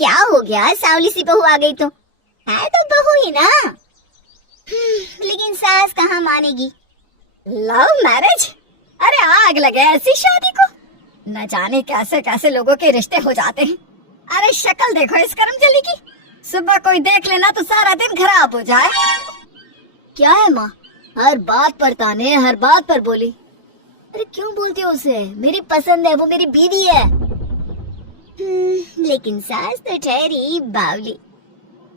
क्या हो गया, सावली सी बहू आ गई तो है तो बहू ही ना। लेकिन सास कहाँ मानेगी। Love marriage? अरे आग लगे ऐसी शादी को। न जाने कैसे कैसे लोगों के रिश्ते हो जाते हैं। अरे शक्ल देखो इस करमजली की, सुबह कोई देख लेना तो सारा दिन खराब हो जाए। क्या है माँ, हर बात पर ताने, हर बात पर बोली। अरे क्यों बोलती हो उसे, मेरी पसंद है, वो मेरी बीवी है। लेकिन सास तो ठहरी बावली,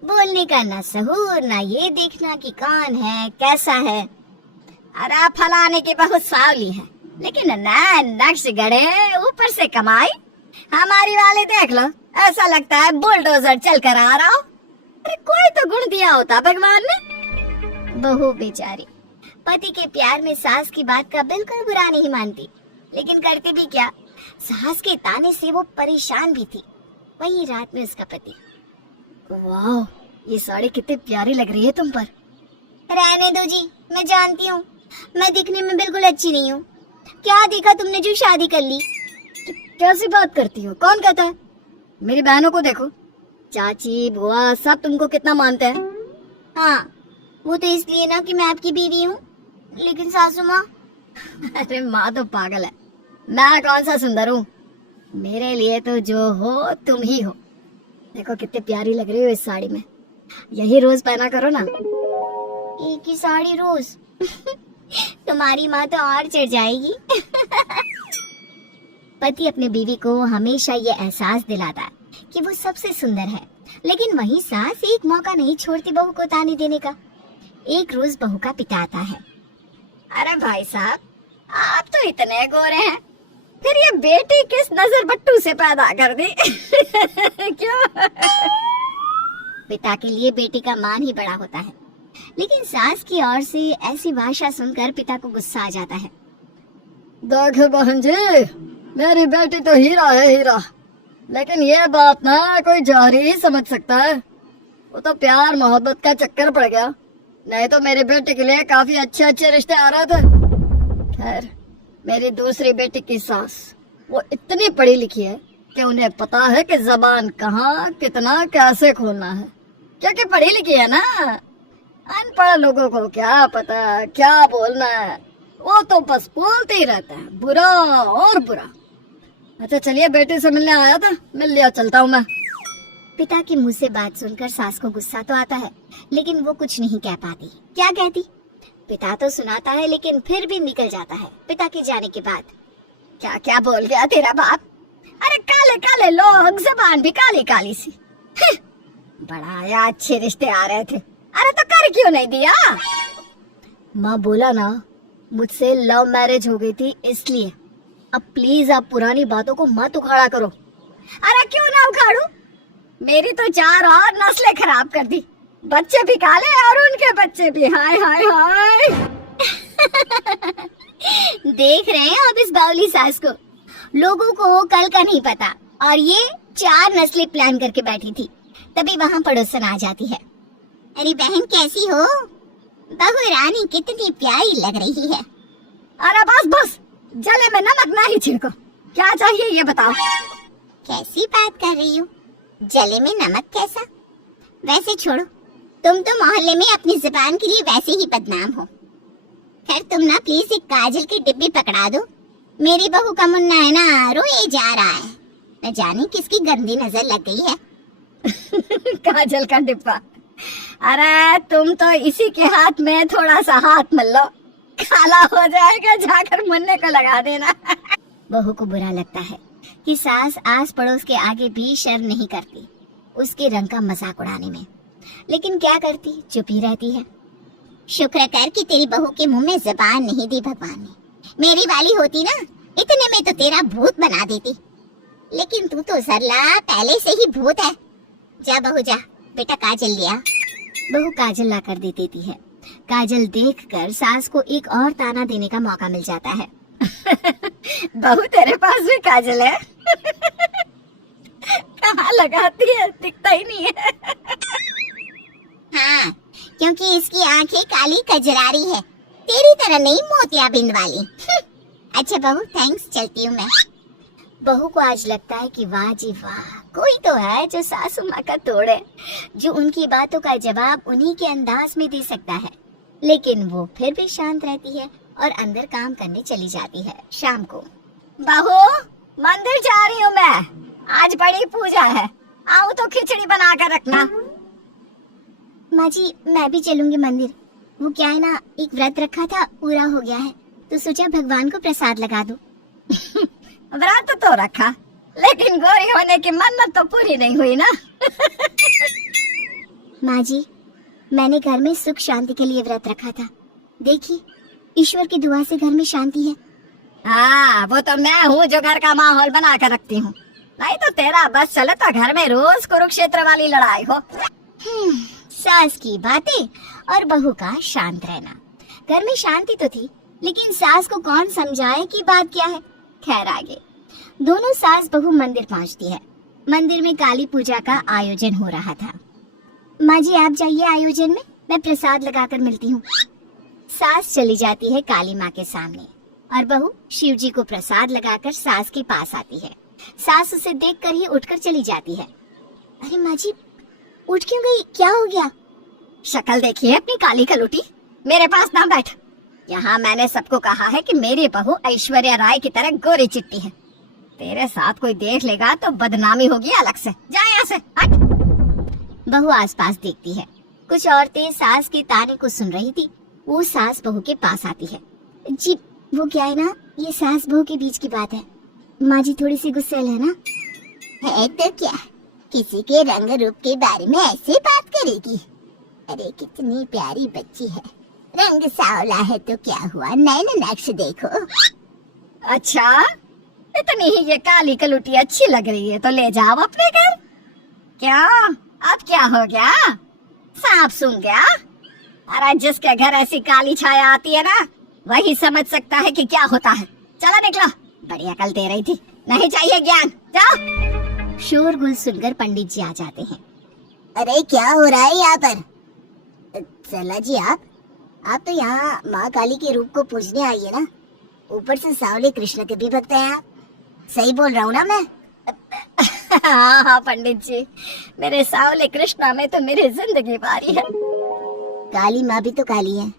बोलने का ना सहूर, ना ये देखना कि कौन है कैसा है। अरे फलाने की बहुत सावली है, लेकिन ना नक्श गढ़े ऊपर से कमाई। हमारी वाले देख लो, ऐसा लगता है बुलडोजर चल कर आ रहा हो। अरे कोई तो गुण दिया होता भगवान ने। बहू बेचारी पति के प्यार में सास की बात का बिल्कुल बुरा नहीं मानती, लेकिन करती भी क्या, सास के ताने से वो परेशान भी थी। वही रात में उसका पति। वाह, ये साड़ी कितनी प्यारी लग रही है तुम पर। रहने दो जी, मैं जानती हूँ मैं दिखने में बिल्कुल अच्छी नहीं हूँ। क्या देखा तुमने जो शादी कर ली। कैसी बात करती हो, कौन कहता है। मेरी बहनों को देखो, चाची बुआ सब तुमको कितना मानते हैं। हाँ, वो तो इसलिए ना कि मैं आपकी बीवी हूँ। लेकिन सासू माँ। अरे माँ तो पागल है, मैं कौन सा सुंदर हूँ। मेरे लिए तो जो हो तुम ही हो। देखो कितनी प्यारी लग रही हो इस साड़ी में, यही रोज पहना करो ना। एक ही साड़ी रोज। तुम्हारी माँ तो और चढ़ जाएगी। पति अपने बीवी को हमेशा ये एहसास दिलाता है कि वो सबसे सुंदर है, लेकिन वही सास एक मौका नहीं छोड़ती बहू को ताने देने का। एक रोज बहू का पिता आता है। अरे भाई साहब, आप तो इतने गोरे हैं, फिर ये बेटी किस नजर बट्टू से पैदा कर दी। क्यों? पिता के लिए बेटी का मान ही बड़ा होता है, लेकिन सास की ओर से ऐसी भाषा सुनकर पिता को गुस्सा आ जाता है। देखो बहन जी, मेरी बेटी तो हीरा है हीरा, लेकिन ये बात ना कोई जहरी ही समझ सकता है। वो तो प्यार मोहब्बत का चक्कर पड़ गया, नहीं तो मेरी बेटी के लिए काफी अच्छे अच्छे रिश्ते आ रहे थे। खैर, मेरी दूसरी बेटी की सास वो इतनी पढ़ी लिखी है कि उन्हें पता है कि जबान कहाँ कितना कैसे खोलना है, क्योंकि पढ़ी लिखी है ना। अनपढ़ लोगों को क्या पता क्या बोलना है, वो तो बस बोलते ही रहता है बुरा और बुरा। अच्छा चलिए, बेटी से मिलने आया था, मिल लिया, चलता हूँ मैं। पिता के मुंह से बात सुनकर सास को गुस्सा तो आता है, लेकिन वो कुछ नहीं कह पाती। क्या कहती? पिता तो सुनाता है, लेकिन फिर भी निकल जाता है पिता के जाने के बाद। क्या क्या बोल गया तेरा बाप। अरे काले काले लोग, जबान भी काली काली सी। बड़ा आया, अच्छे रिश्ते आ रहे थे, अरे तो कर क्यों नहीं दिया। माँ बोला ना, मुझसे लव मैरिज हो गई थी इसलिए। अब प्लीज आप पुरानी बातों को मत उखाड़ा करो। अरे क्यों ना उखाड़ू, मेरी तो 4 और नस्लें खराब कर दी, बच्चे भी काले और उनके बच्चे भी। हाय हाय हाय। देख रहे हैं आप इस बावली सास को, लोगों को कल का नहीं पता, और ये 4 नस्लें प्लान करके बैठी थी। तभी वहाँ पड़ोसन आ जाती है। अरे बहन कैसी हो, बहू रानी कितनी प्यारी लग रही है। अरे बस बस, जले में नमक नहीं छिड़को, क्या चाहिए ये बताओ। कैसी बात कर रही हो, जले में नमक कैसा। वैसे छोड़ो, तुम तो मोहल्ले में अपनी जुबान के लिए वैसे ही बदनाम हो। खैर तुम ना प्लीज एक काजल की डिब्बी पकड़ा दो, मेरी बहू का मुन्ना है ना रोए जा रहा है, न जाने किसकी गंदी नजर लग गई है। काजल का डिब्बा, अरे तुम तो इसी के हाथ में थोड़ा सा हाथ मल लो, काला हो जाएगा, जाकर मुन्ने को लगा देना। बहू को बुरा लगता है कि सास आस पड़ोस के आगे भी शर्म नहीं करती उसके रंग का मजाक उड़ाने में, लेकिन क्या करती, चुप ही रहती है। शुक्र कर कि तेरी बहू के मुंह में जबान नहीं दी भगवान ने, मेरी वाली होती ना इतने में तो तेरा भूत बना देती, लेकिन तू तो सरला पहले से ही भूत है। जा बहू जा, बेटा काजल लिया। बहू काजल ला कर दे देती है। काजल देखकर सास को एक और ताना देने का मौका मिल जाता है। बहू तेरे पास भी काजल है। कहाँ लगाती है, दिखता ही नहीं है। हाँ, क्योंकि इसकी आंखें काली कजरारी है, तेरी तरह नहीं मोतियाबिंद वाली। अच्छा बहू थैंक्स, चलती हूँ मैं। बहू को आज लगता है कि वाह जी वाह, कोई तो है जो सासू माँ का तोड़े, जो उनकी बातों का जवाब उन्हीं के अंदाज में दे सकता है। लेकिन वो फिर भी शांत रहती है और अंदर काम करने चली जाती है। शाम को, बहू मंदिर जा रही हूँ मैं, आज बड़ी पूजा है, आऊँ तो खिचड़ी बना कर रखना। माँ जी मैं भी चलूंगी मंदिर। वो क्या है ना, एक व्रत रखा था, पूरा हो गया है, तो सोचा भगवान को प्रसाद लगा दूं। व्रत तो रखा, लेकिन गोरी होने की मन्नत तो पूरी नहीं हुई ना। माँ जी मैंने घर में सुख शांति के लिए व्रत रखा था। देखिए ईश्वर की दुआ से घर में शांति है। हाँ वो तो मैं हूँ जो घर का माहौल बना कर रखती हूँ, नहीं तो तेरा बस चले तो घर में रोज कुरुक्षेत्र वाली लड़ाई हो। सास की बातें और बहू का शांत रहना। घर में शांति तो थी, लेकिन सास को कौन समझाए कि बात क्या है। खैर आगे, दोनों सास बहू मंदिर पहुंचती है। मंदिर में काली पूजा का आयोजन हो रहा था। माँ जी आप जाइए आयोजन में, मैं प्रसाद लगाकर मिलती हूँ। सास चली जाती है काली माँ के सामने और बहू शिव जी को प्रसाद लगाकर सास के पास आती है। सास उसे देखकर ही उठकर चली जाती है। अरे माँ जी उठ क्यों गई, क्या हो गया? शक्ल देखिए अपनी काली कलूटी, मेरे पास ना बैठ। यहाँ मैंने सबको कहा है कि मेरी बहू ऐश्वर्या राय की तरह गोरी चिट्टी है। तेरे साथ कोई देख लेगा तो बदनामी होगी अलग से। जा यहाँ से, हट। बहू आसपास देखती है। कुछ औरतें सास के ताने को सुन रही थी। वो सास बहू के पास आती है। जी वो क्या है ना, ये सास बहू के बीच की बात है। माँ जी थोड़ी सी गुस्सैल है ना। है तो क्या, किसी के रंग रूप के बारे में ऐसे बात करेगी। अरे कितनी प्यारी बच्ची है, रंग सावला है तो क्या हुआ, नैन नक्श देखो। अच्छा इतनी ही ये काली कलूटी अच्छी लग रही है तो ले जाओ अपने घर। क्या अब क्या हो गया, सांप सूंघ गया? अरे जिसके घर ऐसी काली छाया आती है ना, वही समझ सकता है कि क्या होता है। चला निकलो, बड़ी अकल दे रही थी, नहीं चाहिए ज्ञान, जाओ। शोरगुल सुनकर पंडित जी आ जाते हैं। अरे क्या हो रहा है यहाँ पर? चला जी आप तो यहाँ माँ काली के रूप को पूजने आई है ना, ऊपर से सावले कृष्ण के भी भक्त हैं आप। सही बोल रहा हूँ ना मैं? हाँ हाँ पंडित जी, मेरे सावले कृष्णा में तो मेरी जिंदगी बारी है। काली माँ भी तो काली है,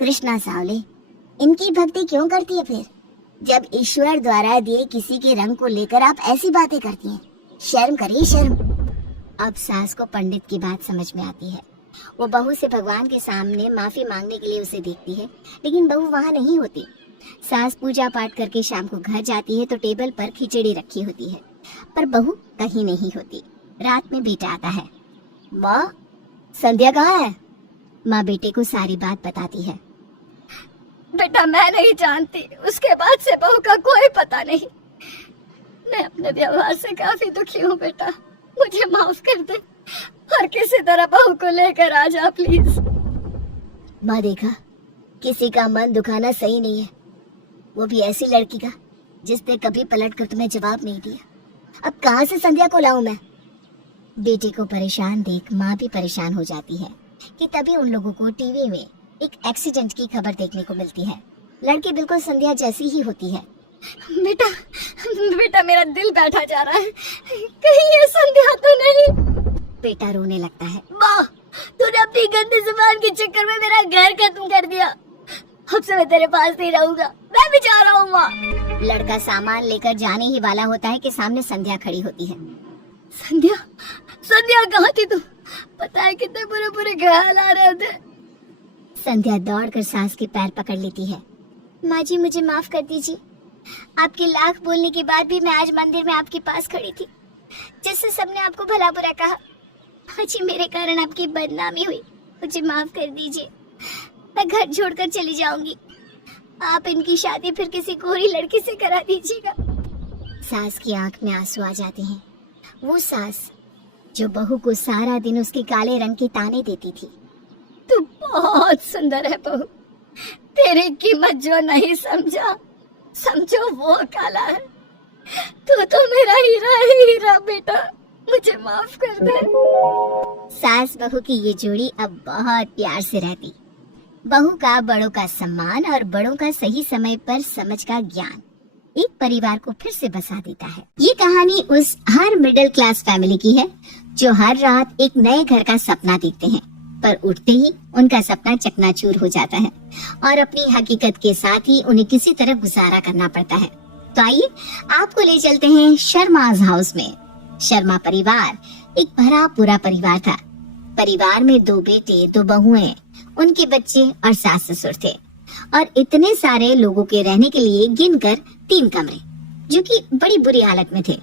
कृष्णा सावले, इनकी भक्ति क्यों करती है फिर? जब ईश्वर द्वारा दिए किसी के रंग को लेकर आप ऐसी बातें करती हैं, शर्म करिए शर्म। अब सास को पंडित की बात समझ में आती है। वो बहू से भगवान के सामने माफी मांगने के लिए उसे देखती है, लेकिन बहू वहाँ नहीं होती। सास पूजा पाठ करके शाम को घर जाती है तो टेबल पर खिचड़ी रखी होती है, पर बहू कहीं नहीं होती। रात में बेटा आता है। माँ संध्या कहाँ है? माँ बेटे को सारी बात बताती है। बेटा मैं नहीं जानती, उसके बाद से बहू का कोई पता नहीं। मैं अपने व्यवहार से काफी दुखी हूँ बेटा, मुझे माफ कर दे और किसी तरह बहू को लेकर आ जा प्लीज। माँ देखा, किसी का मन दुखाना सही नहीं है, वो भी ऐसी लड़की का जिसने कभी पलट कर तुम्हें जवाब नहीं दिया। अब कहाँ से संध्या को लाऊं मैं? बेटे को परेशान देख माँ भी परेशान हो जाती है कि तभी उन लोगों को टीवी में एक एक्सीडेंट की खबर देखने को मिलती है। लड़की बिल्कुल संध्या जैसी ही होती है। बेटा बेटा मेरा दिल बैठा जा रहा है, कहीं ये संध्या तो नहीं? बेटा रोने लगता है। माँ तूने अपनी गंदी जुबान के चक्कर में मेरा घर खत्म कर दिया, अब से मैं तेरे पास नहीं रहूंगा, मैं भी जा रहा हूँ माँ। लड़का सामान लेकर जाने ही वाला होता है कि सामने संध्या खड़ी होती है। संध्या संध्या कहाँ थी तू? पता है कितने बुरे बुरे ख्याल आ रहे थे। संध्या दौड़कर सास के पैर पकड़ लेती है। माँ जी मुझे माफ कर दीजिए, आपके लाख बोलने के बाद भी मैं आज मंदिर में आपके पास खड़ी थी, जिससे सबने आपको भला बुरा कहा। माँ जी मेरे कारण आपकी बदनामी हुई, मुझे माफ कर दीजिए, मैं घर छोड़कर चली जाऊंगी। आप इनकी शादी फिर किसी गोरी लड़की से करा दीजिएगा। सास की आंख में आंसू आ जाते हैं। वो सास जो बहू को सारा दिन उसके काले रंग के ताने देती थी। तू बहुत सुंदर है बहू, तेरी कीमत जो नहीं समझा, समझो वो काला है। तू तो मेरा हीरा है हीरा बेटा, मुझे माफ कर दे। सास बहू की ये जोड़ी अब बहुत प्यार से रहती। बहू का बड़ों का सम्मान और बड़ों का सही समय पर समझ का ज्ञान। एक परिवार को फिर से बसा देता है। ये कहानी उस हर मिडिल क्लास फैमिली की है जो हर रात एक नए घर का सपना देखते हैं, पर उठते ही उनका सपना चकनाचूर हो जाता है और अपनी हकीकत के साथ ही उन्हें किसी तरह गुजारा करना पड़ता है। तो आइए आपको ले चलते हैं शर्मा's हाउस में। शर्मा परिवार एक भरा पूरा परिवार था। परिवार में 2 बेटे, 2 बहुएं, उनके बच्चे और सास ससुर थे और इतने सारे लोगों के रहने के लिए गिनकर 3 कमरे, जो कि बड़ी बुरी हालत में थे।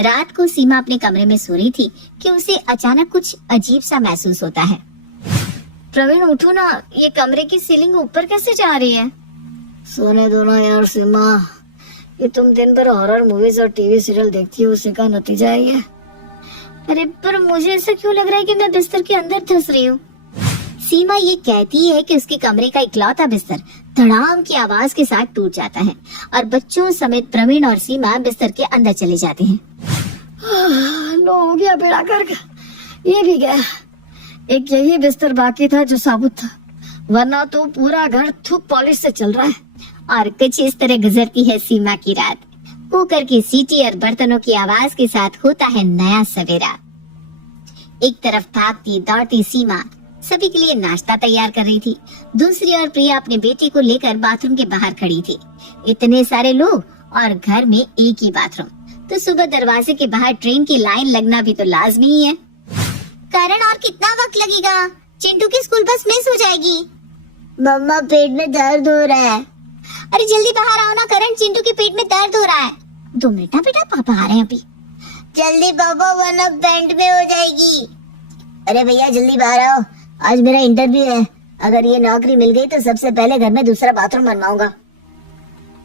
रात को सीमा अपने कमरे में सो रही थी कि उसे अचानक कुछ अजीब सा महसूस होता है। प्रवीण उठो ना, ये कमरे की सीलिंग ऊपर कैसे जा रही है? सोने दो ना यार सीमा, ये तुम दिन भर हॉरर मूवीज और टीवी सीरियल देखती हो, उसी का नतीजा है ये। अरे पर मुझे ऐसा क्यों लग रहा है कि मैं बिस्तर के अंदर धंस रही हूँ। सीमा ये कहती है कि उसके कमरे का इकलौता बिस्तर धड़ाम की आवाज के साथ टूट जाता है और बच्चों समेत प्रवीण और सीमा बिस्तर के अंदर चले जाते हैं। लो हो गया बेड़ा गर्क, ये भी गया। एक यही बिस्तर बाकी था जो साबुत था, वरना तो पूरा घर थूक पॉलिश से चल रहा है। और कुछ इस तरह गुजरती है सीमा की रात। कुकर की सीटी और बर्तनों की आवाज के साथ होता है नया सवेरा। एक तरफ भागती दौड़ती सीमा सभी के लिए नाश्ता तैयार कर रही थी, दूसरी ओर प्रिया अपने बेटे को लेकर बाथरूम के बाहर खड़ी थी। इतने सारे लोग और घर में एक ही बाथरूम, तो सुबह दरवाजे के बाहर ट्रेन की लाइन लगना भी तो लाजमी ही है। करण, और कितना वक्त लगेगा? चिंटू की स्कूल बस मिस हो जाएगी। मम्मा पेट में दर्द हो रहा है। अरे जल्दी बाहर आओ ना करण, चिंटू के पेट में दर्द हो रहा है। 2 मिनट ना बेटा, पापा आ रहे हैं अभी। जल्दी पापा, वरना बेंट में हो जाएगी। अरे भैया जल्दी बाहर आओ, आज मेरा इंटरव्यू है। अगर ये नौकरी मिल गई तो सबसे पहले घर में दूसरा बाथरूम बनवाऊंगा।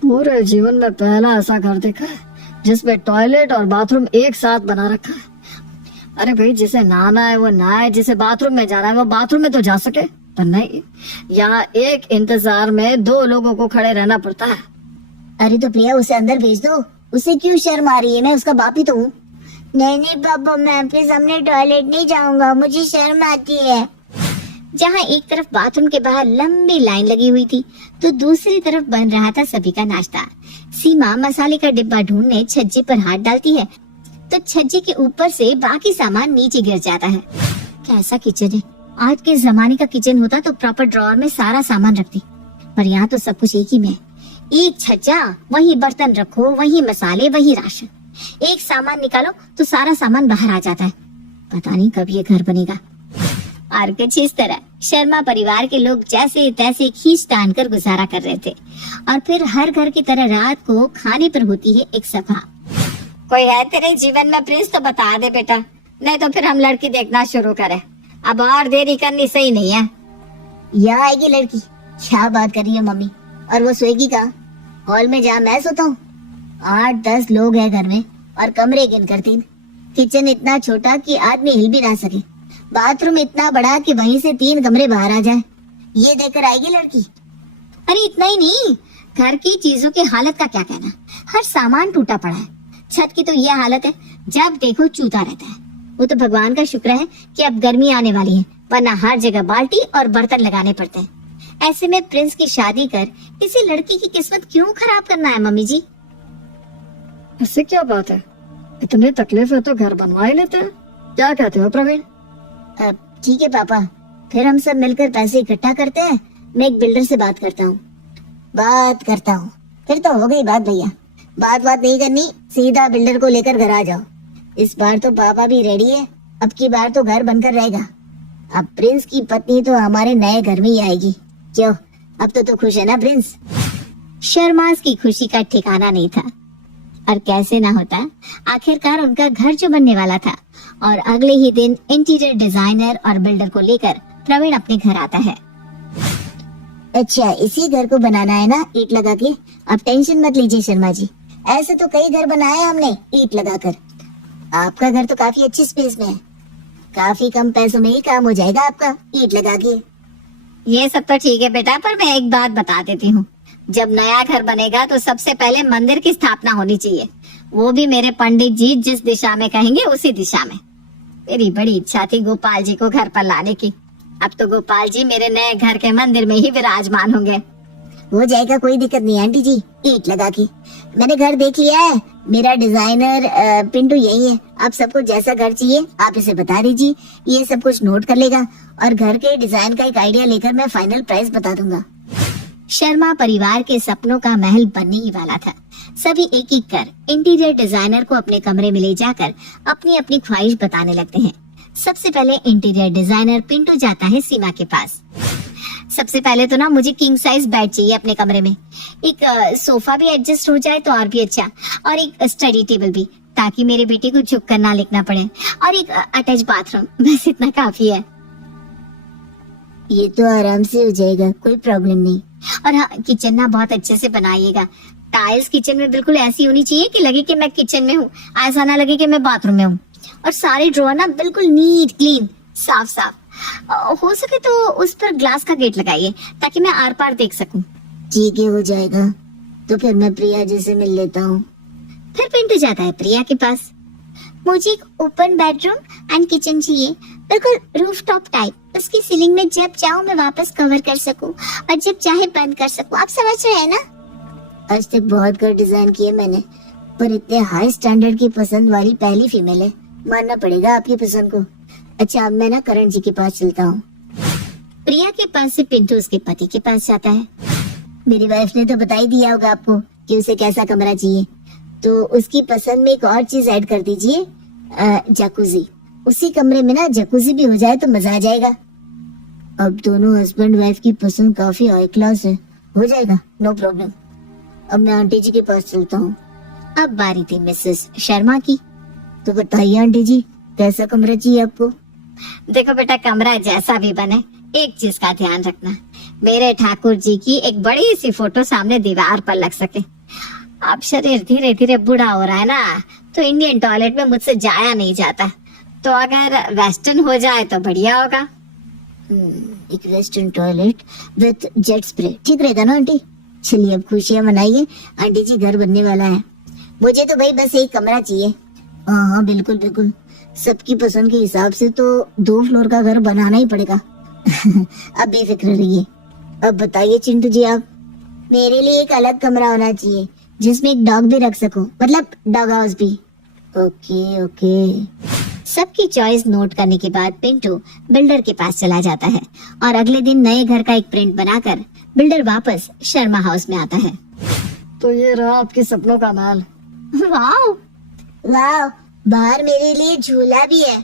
पूरे जीवन में पहला ऐसा घर देखा है जिसमें टॉयलेट और बाथरूम एक साथ बना रखा है। अरे भाई, जिसे नहाना है वो नहाए, जिसे बाथरूम में जाना है वो बाथरूम में तो जा सके, पर नहीं, यहाँ एक इंतजार में 2 लोगों को खड़े रहना पड़ता है। अरे तो प्रिया उसे अंदर भेज दो, उसे क्यों शर्म आ रही है? मैं उसका बाप ही तो हूँ। नहीं पापा, मैं आपके सामने टॉयलेट नहीं जाऊंगा, मुझे शर्म आती है। जहाँ एक तरफ बाथरूम के बाहर लंबी लाइन लगी हुई थी तो दूसरी तरफ बन रहा था सभी का नाश्ता। सीमा मसाले का डिब्बा ढूंढने छज्जे पर हाथ डालती है तो छज्जे के ऊपर से बाकी सामान नीचे गिर जाता है। कैसा किचन है! आज के जमाने का किचन होता तो प्रॉपर ड्रॉअर में सारा सामान रखती, पर यहाँ तो सब कुछ एक ही में। एक छज्जा, वही बर्तन रखो, वही मसाले, वही राशन। एक सामान निकालो तो सारा सामान बाहर आ जाता है। पता नहीं कब ये घर बनेगा। और कुछ इस तरह शर्मा परिवार के लोग जैसे तैसे खींच तान कर गुजारा कर रहे थे। और फिर हर घर की तरह रात को खाने पर होती है एक सभा। कोई है तेरे जीवन में प्रिंस तो बता दे बेटा, नहीं तो फिर हम लड़की देखना शुरू करें। अब और देरी करनी सही नहीं है। यहाँ आएगी लड़की, क्या बात कर रही है मम्मी? और वो सोएगी कहाँ? हॉल में जहाँ मैं सोता हूँ। 8-10 लोग हैं घर में और कमरे गिनकर 3। किचन इतना छोटा कि आदमी हिल भी ना सके। बाथरूम इतना बड़ा कि वहीं से 3 कमरे बाहर आ जाए। ये देखकर आएगी लड़की। अरे इतना ही नहीं, घर की चीजों की हालत का क्या कहना। हर सामान टूटा पड़ा है। छत की तो ये हालत है, जब देखो चूता रहता है। वो तो भगवान का शुक्र है कि अब गर्मी आने वाली है, वरना हर जगह बाल्टी और बर्तन लगाने पड़ते हैं। ऐसे में प्रिंस की शादी कर किसी लड़की की किस्मत क्यों खराब करना है मम्मी जी? इससे क्या बात है, इतनी तकलीफ है तो घर बनवा ही लेते हैं। क्या कहते हो प्रवीण? ठीक है पापा, फिर हम सब मिलकर पैसे इकट्ठा करते हैं। मैं एक बिल्डर से बात करता हूँ। फिर तो हो गई बात भैया। बात नहीं करनी, सीधा बिल्डर को लेकर घर आ जाओ। इस बार तो पापा भी रेडी है, अब की बार तो घर बनकर रहेगा। अब प्रिंस की पत्नी तो हमारे नए घर में ही आएगी। क्यों, अब तो खुश है ना प्रिंस? शर्मास की खुशी का ठिकाना नहीं था, और कैसे ना होता, आखिरकार उनका घर जो बनने वाला था। और अगले ही दिन इंटीरियर डिजाइनर और बिल्डर को लेकर प्रवीण अपने घर आता है। अच्छा, इसी घर को बनाना है ना ईंट लगा के? अब टेंशन मत लीजिए शर्मा जी, ऐसे तो कई घर बनाए हमने ईंट लगाकर। आपका घर तो काफी अच्छी स्पेस में है, काफी कम पैसों में ही काम हो जाएगा आपका ईंट लगा के। ये सब तो ठीक है बेटा, पर मैं एक बात बता देती हूँ, जब नया घर बनेगा तो सबसे पहले मंदिर की स्थापना होनी चाहिए, वो भी मेरे पंडित जी जिस दिशा में कहेंगे उसी दिशा में। मेरी बड़ी इच्छा थी गोपाल जी को घर पर लाने की, अब तो गोपाल जी मेरे नए घर के मंदिर में ही विराजमान होंगे। हो जाएगा, कोई दिक्कत नहीं आंटी जी, ईंट लगा के। मैंने घर देख लिया है, मेरा डिजाइनर पिंटू यही है। आप सबको जैसा घर चाहिए आप इसे बता दीजिए, ये सब कुछ नोट कर लेगा और घर के डिजाइन का एक आइडिया लेकर मैं फाइनल प्राइस बता दूंगा। शर्मा परिवार के सपनों का महल बनने ही वाला था। सभी एक एक कर इंटीरियर डिजाइनर को अपने कमरे में ले जाकर अपनी अपनी ख्वाहिश बताने लगते हैं। सबसे पहले इंटीरियर डिजाइनर पिंटू जाता है सीमा के पास। सबसे पहले तो ना मुझे किंग साइज बेड चाहिए अपने कमरे में, एक सोफा भी एडजस्ट हो जाए तो और भी अच्छा, और एक स्टडी टेबल भी, ताकि मेरे बेटे को झुक कर ना लिखना पड़े, और एक अटैच बाथरूम, बस इतना काफी है। ये तो आराम से हो जाएगा, कोई प्रॉब्लम नहीं। और हाँ, किचन ना बहुत अच्छे से बनाइएगा। टाइल्स किचन में बिल्कुल ऐसी होनी चाहिए कि लगे कि मैं किचन में हूँ, ऐसा ना लगे कि मैं बाथरूम में हूँ। और सारे ड्रॉअर ना बिल्कुल नीट क्लीन साफ साफ, हो सके तो उस पर ग्लास का गेट लगाइए ताकि मैं आर पार देख सकूं। ठीक है, हो जाएगा। तो फिर मैं प्रिया जी से मिल लेता हूँ। फिर पिंटू जाता है प्रिया के पास। मुझे एक ओपन बेडरूम एंड किचन चाहिए, बिल्कुल रूफ टॉप टाइप। उसकी सीलिंग में जब चाहूँ मैं वापस कवर कर सकूं और जब चाहे बंद कर सकूं। आप समझ रहे हैं ना? आज तक बहुत घर डिजाइन किए मैंने, पर इतने हाई स्टैंडर्ड की पसंद वाली पहली फीमेल है। मानना पड़ेगा आपकी पसंद को। अच्छा, अब मैं ना करण जी के पास चलता हूँ। प्रिया के पास से पिंटू उसके पति के पास जाता है। मेरी वाइफ ने तो बता ही दिया होगा आपको कि उसे कैसा कमरा चाहिए, तो उसकी पसंद में एक और चीज ऐड कर दीजिए, जकूजी। उसी कमरे में ना जकूजी भी हो जाए तो मजा आ जाएगा। अब दोनों हस्बैंड वाइफ की पसंद काफी हाई क्लास है, हो जाएगा, नो प्रॉब्लम। अब मैं आंटी जी के पास चलता हूँ। अब बारी थी मिसेस शर्मा की। तो बताइए आंटी जी, कैसा कमरा चाहिए आपको? देखो बेटा, कमरा जैसा भी बने, एक चीज का ध्यान रखना, मेरे ठाकुर जी की एक बड़ी सी फोटो सामने दीवार पर लग सके। अब शरीर धीरे धीरे बूढ़ा हो रहा है ना, तो इंडियन टॉयलेट में मुझसे जाया नहीं जाता, तो अगर वेस्टर्न हो जाए तो बढ़िया होगा। एक western toilet with jet spray ठीक रहेगा ना आंटी? चलिए अब खुशियां मनाइए, आंटी जी घर बनने वाला है। मुझे तो भाई बस एक कमरा चाहिए। हाँ हाँ, बिल्कुल बिल्कुल, सबकी पसंद के हिसाब से तो 2 फ्लोर का घर बनाना ही पड़ेगा। अब बेफिक्र रहिए। अब बताइए चिंटू जी, आप? मेरे लिए एक अलग कमरा होना चाहिए जिसमें एक डॉग भी रख सकूं, मतलब डॉग हाउस भी। Okay okay. सबकी चॉइस नोट करने के बाद पिंटू बिल्डर के पास चला जाता है और अगले दिन नए घर का एक प्रिंट बनाकर बिल्डर वापस शर्मा हाउस में आता है। तो ये रहा आपके सपनों का महल। वाह वाह, बाहर मेरे लिए झूला भी है।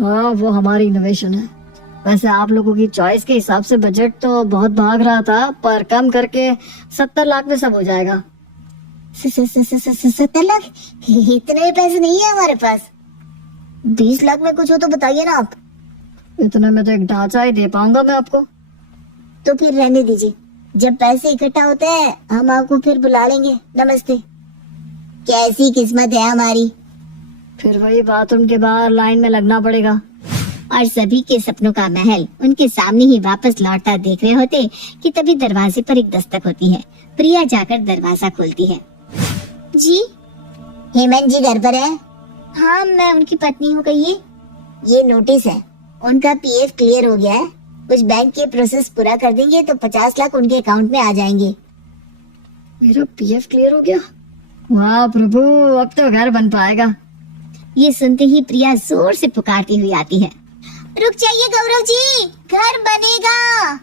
हाँ, वो हमारी इनोवेशन है। वैसे आप लोगों की चॉइस के हिसाब से बजट तो बहुत भाग रहा था, पर कम करके 70 लाख में सब हो जाएगा। 70 लाख? इतने पैसे नहीं है हमारे पास। 20 लाख में कुछ हो तो बताइए ना आप। इतने में तो एक ढांचा ही दे पाऊंगा मैं आपको। तो फिर रहने दीजिए, जब पैसे इकट्ठा होते हैं हम आपको फिर बुला लेंगे। नमस्ते। कैसी किस्मत है हमारी। फिर वही बाथरूम के बाहर लाइन में लगना पड़ेगा। और सभी के सपनों का महल उनके सामने ही वापस लौटता देख रहे होते कि तभी दरवाजे पर एक दस्तक होती है। प्रिया जाकर दरवाजा खोलती है। जी, हेमंत जी घर पर है? हाँ, मैं उनकी पत्नी हूँ। कहिए। ये नोटिस है, उनका पीएफ क्लियर हो गया है। कुछ बैंक के प्रोसेस पूरा कर देंगे तो 50 लाख उनके अकाउंट में आ जाएंगे। मेरा पीएफ क्लियर हो गया? वाह प्रभु, अब तो घर बन पाएगा। ये सुनते ही प्रिया जोर से पुकारती हुई आती है। रुक जाइए गौरव जी, घर बनेगा।